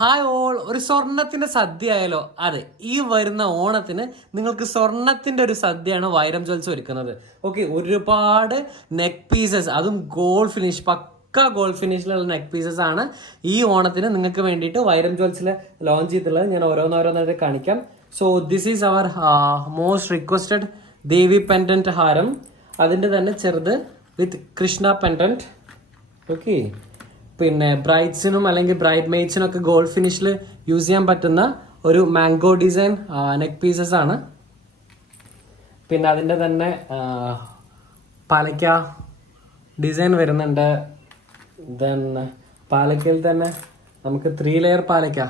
Hi all, ഒരു സ്വർണത്തിന്റെ സദ്യ ആയാലോ? അതെ, ഈ വരുന്ന ഓണത്തിന് നിങ്ങൾക്ക് സ്വർണത്തിന്റെ ഒരു സദ്യയാണ് വൈരം ജ്വൽസ് ഒരുക്കുന്നത്. ഓക്കെ, ഒരുപാട് നെക്ക് പീസസ്, അതും ഗോൾഡ് ഫിനിഷ്, പക്ക ഗോൾഡ് ഫിനിഷിലുള്ള നെക്ക് പീസസ് ആണ് ഈ ഓണത്തിന് നിങ്ങൾക്ക് വേണ്ടിയിട്ട് വൈരം ജ്വൽസിൽ ലോഞ്ച് ചെയ്തിട്ടുള്ളത്. ഞാൻ ഓരോന്നോരോന്നായിട്ട് കാണിക്കാം. So this is our most requested Devi pendant ഹാരം. അതിൻ്റെ തന്നെ ചെറുത് വിത്ത് കൃഷ്ണ പെൻഡന്റ്. ഓക്കെ, പിന്നെ ബ്രൈഡ്സിനും അല്ലെങ്കിൽ ബ്രൈഡ് മെയ്ഡ്സിനും ഒക്കെ ഗോൾഡ് ഫിനിഷിൽ യൂസ് ചെയ്യാൻ പറ്റുന്ന ഒരു മാംഗോ ഡിസൈൻ നെക്ക് പീസസ് ആണ്. പിന്നെ അതിൻ്റെ തന്നെ പാലക്ക ഡിസൈൻ വരുന്നുണ്ട്. ദെൻ പാലക്കയിൽ തന്നെ നമുക്ക് 3 ലെയർ പാലക്ക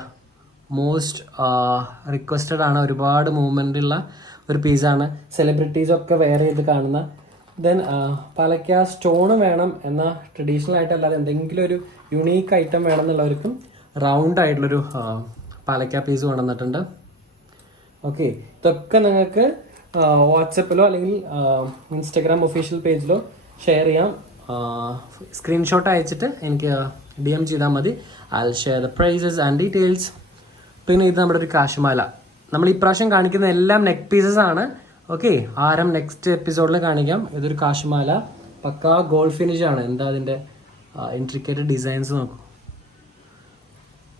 മോസ്റ്റ് റിക്വസ്റ്റഡ് ആണ്. ഒരുപാട് മൂവ്മെൻ്റ് ഉള്ള ഒരു പീസാണ്. സെലിബ്രിറ്റീസൊക്കെ വെയർ ചെയ്ത് കാണുന്ന. ദെൻ പാലക്ക സ്റ്റോൺ വേണം എന്ന ട്രഡീഷണൽ ആയിട്ടല്ലാതെ എന്തെങ്കിലും ഒരു യുണീക്ക് ഐറ്റം വേണമെന്നുള്ളവർക്കും റൗണ്ട് ആയിട്ടുള്ളൊരു പാലക്ക പീസ് കൊണ്ടുവന്നിട്ടുണ്ട്. ഓക്കെ, ഇതൊക്കെ നിങ്ങൾക്ക് വാട്സപ്പിലോ അല്ലെങ്കിൽ ഇൻസ്റ്റഗ്രാം ഒഫീഷ്യൽ പേജിലോ ഷെയർ ചെയ്യാം. സ്ക്രീൻഷോട്ട് അയച്ചിട്ട് എനിക്ക് DM ചെയ്താൽ മതി. I will share the prices and details. പിന്നെ ഇത് നമ്മുടെ ഒരു കാശുമാല. നമ്മൾ ഈ പ്രാവശ്യം കാണിക്കുന്ന എല്ലാം നെക്ക് പീസസ് ആണ്. ഓക്കെ, ആരം നെക്സ്റ്റ് എപ്പിസോഡിൽ കാണിക്കാം. ഇതൊരു കാശുമാല, പക്കാ ഗോൾഡ് ഫിനിഷ് ആണ്. എന്താ അതിൻ്റെ ഇൻട്രിക്കേറ്റഡ് ഡിസൈൻസ് നോക്കൂ.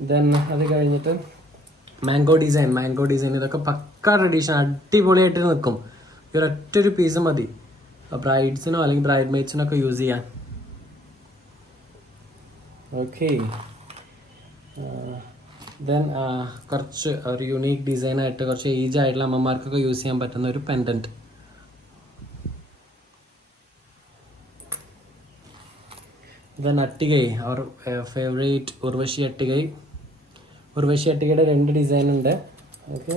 ദെൻ അത് കഴിഞ്ഞിട്ട് മാംഗോ ഡിസൈൻ ഇതൊക്കെ പക്കാ ട്രഡീഷൻ, അടിപൊളിയായിട്ട് നിൽക്കും. ഈ ഒരൊറ്റൊരു പീസ് മതി ബ്രൈഡ്സിനോ അല്ലെങ്കിൽ ബ്രൈഡ് മെയ്ഡ്സിനോ ഒക്കെ യൂസ് ചെയ്യാൻ. ഓക്കെ, ദെൻ കുറച്ച് ഒരു യുണീക്ക് ഡിസൈനായിട്ട് കുറച്ച് ഏജ് ആയിട്ടുള്ള അമ്മമാർക്കൊക്കെ യൂസ് ചെയ്യാൻ പറ്റുന്ന ഒരു പെൻഡൻറ്റ്. ദെൻ അട്ടികൈ, അവർ ഫേവറേറ്റ് ഉർവശി അട്ടികൈ. ഉർവശി അട്ടികയുടെ 2 ഡിസൈൻ ഉണ്ട്. ഓക്കെ,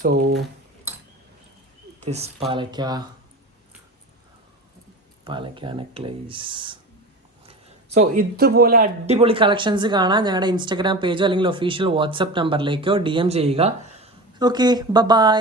സോ ദിസ് പാലക്ക നെക്ലേസ്. സോ ഇതുപോലെ അടിപൊളി കളക്ഷൻസ് കാണാൻ ഞങ്ങളുടെ ഇൻസ്റ്റാഗ്രാം പേജോ അല്ലെങ്കിൽ ഒഫീഷ്യൽ വാട്സപ്പ് നമ്പറിലേക്കോ DM ചെയ്യുക. Okay, by.